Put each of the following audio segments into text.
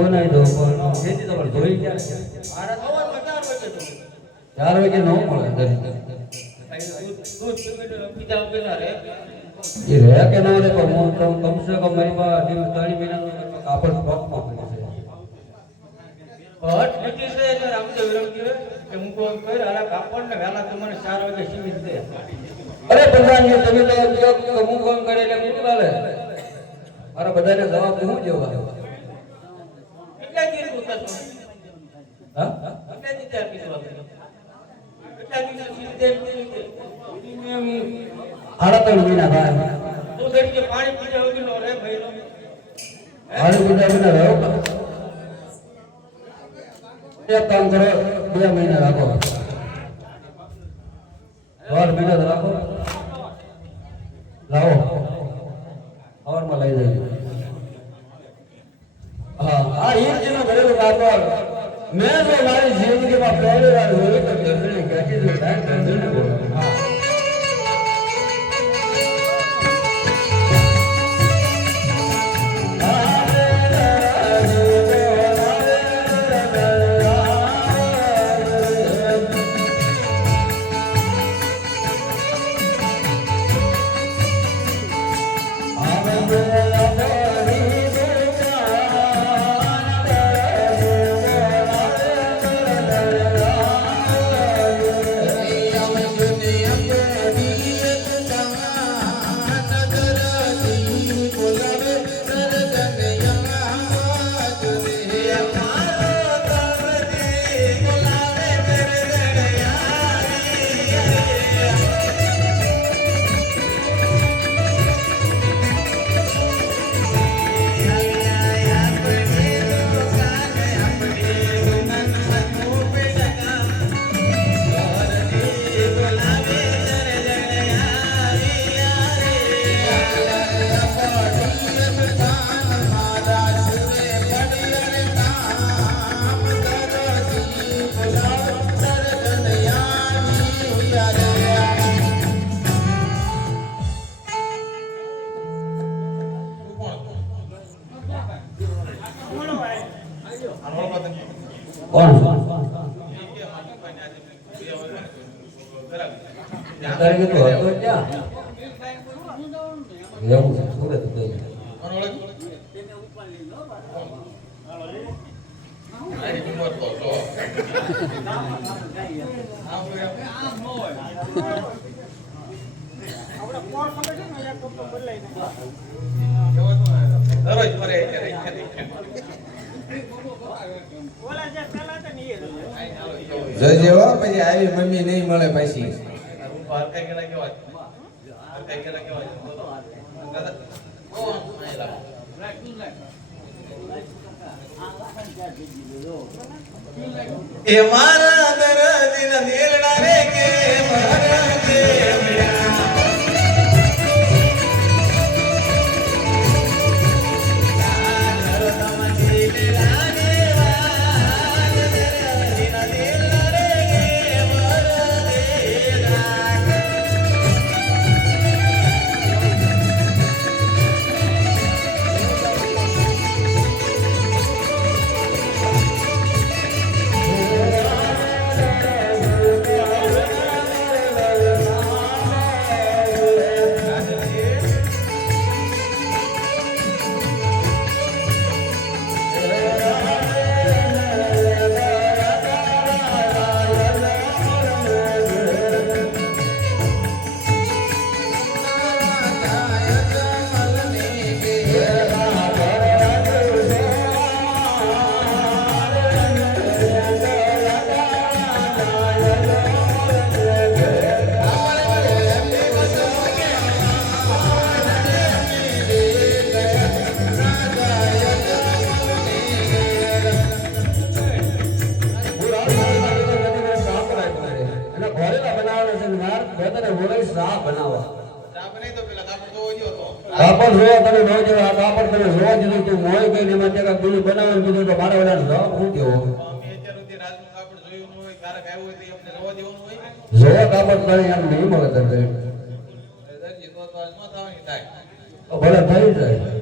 બનાવે તો પણ ખેતી તો પણ ધોઈ ક્યારે? મારા તો હોય ચાર વાગે ન મળે ઘરે એ રહે કે ના રહે પણ કમસે કમ મારી પાસે ત્રણ મહિનાનો કાપડ સ્ટોકમાં ભટ લીધી છે. એટલે રામદેવ વિરમદેવ કે હું કોઈ કર અરે કાપડ ને વહેલા તમારે ચાર વાગે સીમિત દે. અરે પ્રધાનજી તમે તો હું કરે એટલે મૂકી વાલે. મારા બધાને જવાબ હું દેવા કેટલા દિવસ ઉતરતો હા કેટલા દિવસ ત્યાં કીધું આપણે કેટલા દિવસ સીમિત દે આડા ત્રણ મહિના થાય તું તરીકે પાણી પીધા વગર નો રે ભાઈ નો આડે બીજા મહિના રહ્યો એક કામ કરો બે મહિના રાખો. દોઢ મહિના તો રાખો. લાવો હવારમાં લઈ જજો હા આ એક જેનો ભરેલું કાપડ મેં જો મારી જિંદગીમાં જજે હો આવી મમ્મી નહીં મળે પછી. કેવા છે? પારકાઈ ગયેલા કેવા છે? બોલો. દાદા, કોણ? અહીં લાવો. એ જવા કાપડ પાણી આમ નહીં મળે તમને ભલે થઈ જાય.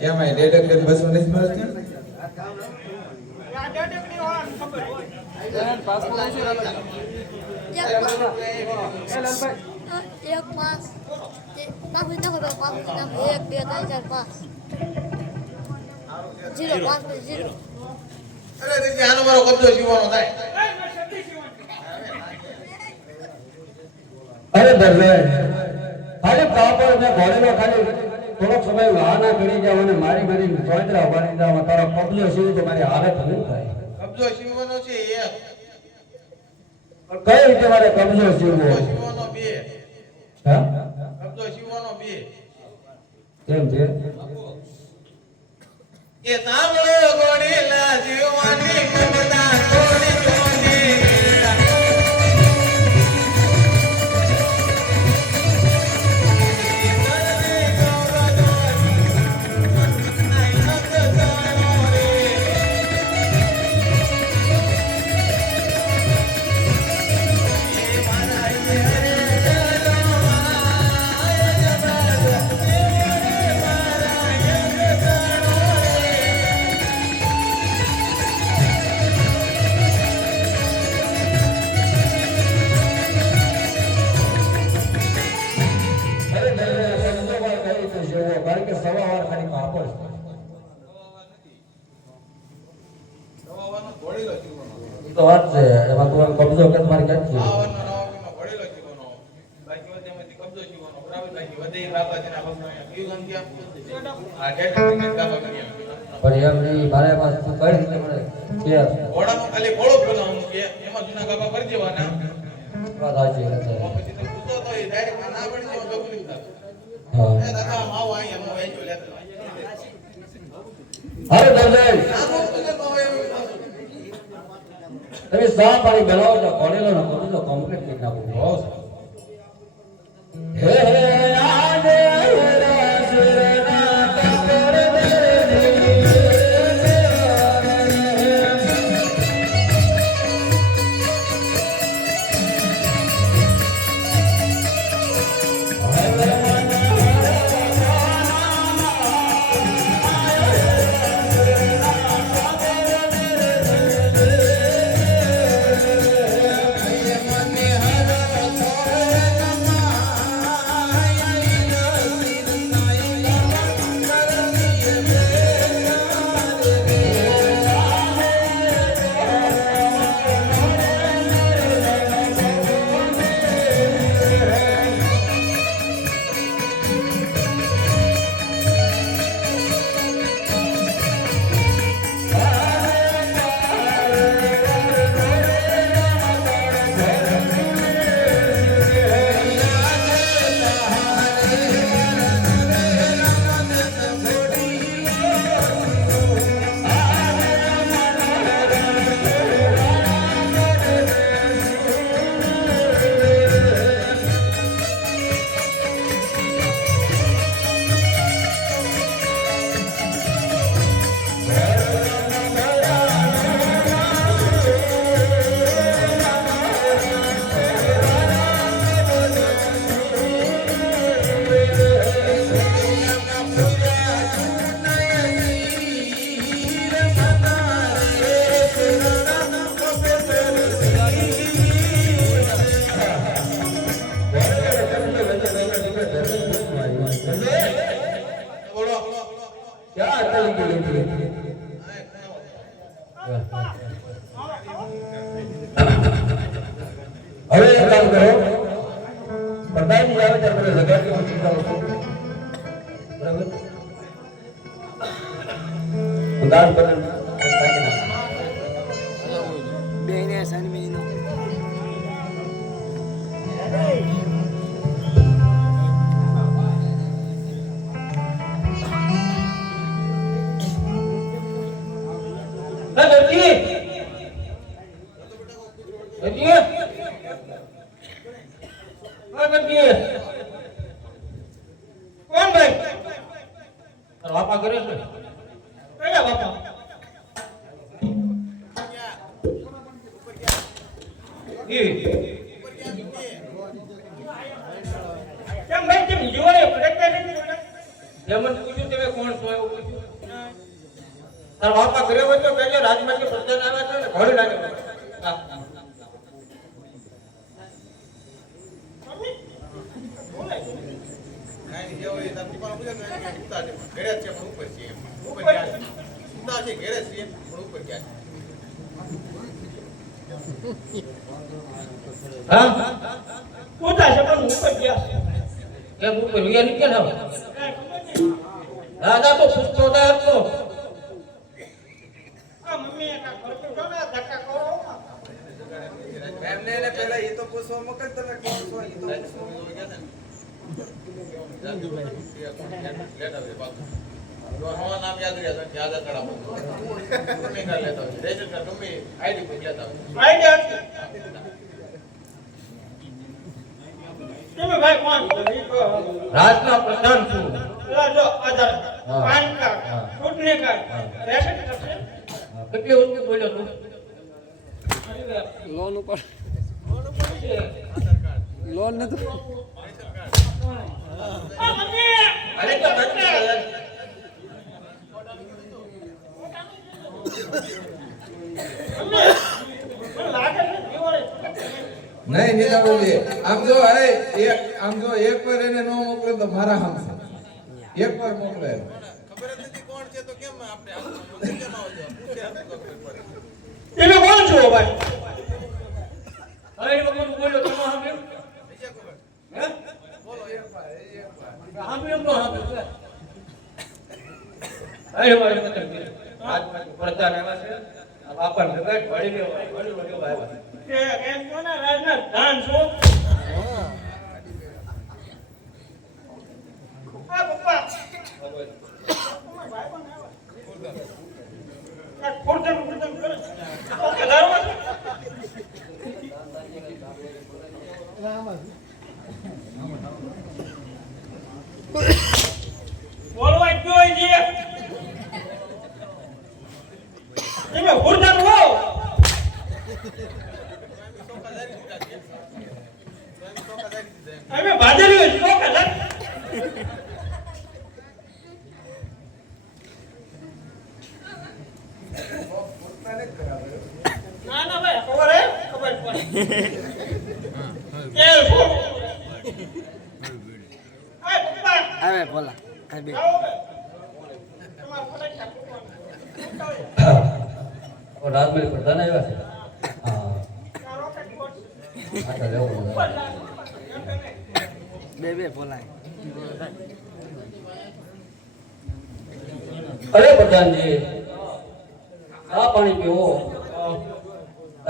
એમાંય ડેડક ને બસો નથી મળતી? ખબર. એક પાંચ નાખી નાખો બે પાંચ નાખો એક બે ત્રણ ચાર પાંચ. જીરો. પાંચ જીરો. અરે દીદી આનો મારો કબજો જીવવાનો થાય. અરે દરવેશ ખાલી કાપડ મેં ઘોડેલો ખાલી થોડોક સમય વાહના કરી જાવ અને મારી મારી ચોઈતરા ઉભારી જાવ તારો કબજો છે તો મારી હાલત નહીં થાય? કબજો જીવવાનો છે એ. કઈ રીતે મારે કબજો સીવવો? સીવવાનો બે. હા? કબજો સીવવાનો બે. કેમ છે? એ સાંભળો ગોડીલા જીવવાની મમતા તો વાત છે એમાં તું કબજો કે મારે ક્યાં છે. આવવાનો નવામીમાં ઘોડીલો જીવવાનો બાકી વધે એમાંથી કબજો જીવવાનો બરાબર? બાકી વધે એ બાબાજીના ભગવાન કયું ગામ થયા આ ડેટ કાબા કરી પણ એમ નહીં મારે પાસે તું કઈ રીતે મળે કે ઘોડાનું ખાલી ઘોડો બનાવવાનું કે એમાં જૂના કાબા કરી દેવાના. વાત સાચી વાત છે. તો એ ડાયરેક્ટ ના પડી જાય ગગલી હા. એ દાદા આમ અહીંયા હું વેચો લેતો. અરે ના મોકલું તો હવે એવું થતું. તમે સા પાણી બનાવો છો કોલેલો ના કરો છો કમ્પ્લીટ કરી નાખો હે હે. baby. હું ચિંતા બરાબર કેમ ભાઈ બાપા ઘરે હોય તો કહેજો રાજમાંથી પ્રધાન આવે છે જે છે, પણ છે. ઉપર છે. ઘરે છે પણ ઉપર ગયા છે. હા ઉતા છે પણ ઉપર ગયા કેમ ઉપર વિયા નહીં કેમ થાવ? કાંઈ ખબર નહીં. દાદા તો પૂછતો હતા એમ તો આ મમ્મીએ કાંઈ ખર્ચો ધક્કા કરો એમને એને પહેલા એ તો પૂછવા મોકલ તમે કોણ છો એ તો રાજસ્થાનમાં ગયા ને. લેતા આવજે પાછું. જો હવા નામ યાદ રહ્યા તો યાદ કરા ગમે કાંઈ લેતા આવજે. રેશન કાર્ડ ગમે આઈડી કોઈ લેતા આવજે. તમે ભાઈ કોણ. રાજના પ્રધાન છું. જો આધાર પાન કાર્ડ ચૂંટણી કાર્ડ રેશન કાર્ડ કેટલી ઊંચી બોલ્યો તું? લોન ઉપર. લોન ને તો આ મમ્મી અરે તો નથી મમ્મી મને લાગે છે જીવડે નહીં નીતા બોલીએ આમ જો, અરે, એક, આમ જો, એક પર એને નો મોકલે તો મારા હામ છે. એક પર મોકલે ખબર જ નથી કોણ છે તો કેમ આપણે કેમ આવો છો? પૂછે આપણે તો ખબર પડે. તમે કોણ છો, ભાઈ? અરે, એ વખત બોલ્યો, તમે હામે? બોલો એક પર એક પર હામે એમ તો હામે. અરે, મારે મતલબ પ્રધાન આવ્યા છે. આ બાપાને લગાડ વળી ગયો વળી ગયો આવ્યા એમ કહો રાજના ધાન છો? આ પપ્પા. ભાઈ પણ આવ્યા. આ ખોડદણ ખોડદણ કરે. ઓકે, લારવા છે. બોલવા જ જોઈએ છે. તમે ખોડદણ હો ચોખાદારી દીધા છે. સ્વામી ચોખાદારી દીધા એમ. અમે ભાજેલી હોય છો કદાચ ના ના ભાઈ ખબર હે આવે બોલા બે રાજમહેલ પ્રધાન આવ્યા? છે બે બે બોલાય અરે પ્રધાનજી આ પાણી પીવો.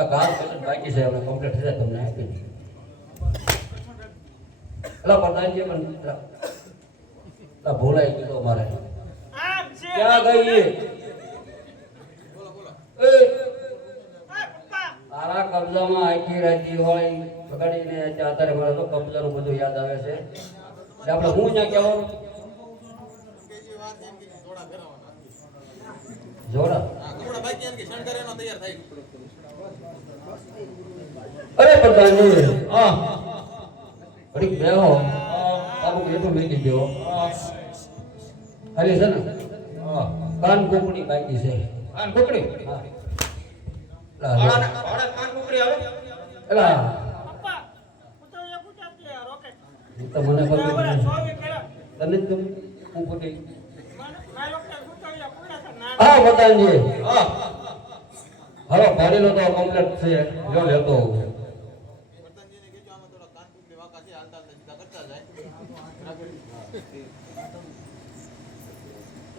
આ ઘાસ બાકી છે આપણે કમ્પ્લીટ થઈ જાય તમને આપી એટલે પ્રધાનજી પણ ભૂલાઈ ગયો અમારે. ક્યાં ગઈ તારા કબજામાં આખી રાજી હોય પકડીને અત્યારે મારે તો કબજાનું બધું યાદ આવે છે. આપણે હું ત્યાં કહેવાનું. જોડા. હા, બાકી એમ એનો તૈયાર થાય. અરે પ્રધાનજી હા. ઘડીક બેહો. અમુક એટલું મેકી દો અરે છે ને? કાન કોકણી બાકી છે. કાન કોકણી? મને તને હું હા પ્રધાનજી હા. હાલો ભરેલો તો કમ્પ્લીટ છે જો લેતો આવું.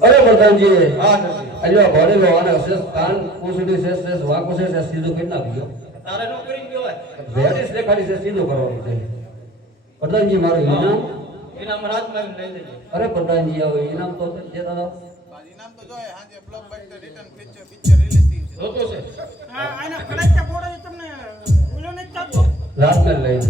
અરે પ્રધાનજી હા નથી. અલ્યો ભરેલો અને શેષ કાન કુસડી શેષ શેષ વાંકો શેષ શેષ સીધું કરી નાખ્યો તારે નો કરી દેવાય વેરીસ દેખાડી છે સીધું કરવાનું છે પ્રધાનજી મારું ઇનામ એના રાજમાં લઈ લેજે અરે પ્રધાનજી હવે ઇનામ તો જે દાદા ઇનામ તો જોઈએ હાંજે blockbuster return picture picture release થયું છે જોતો છે. હા આના તમને રાતને લઈ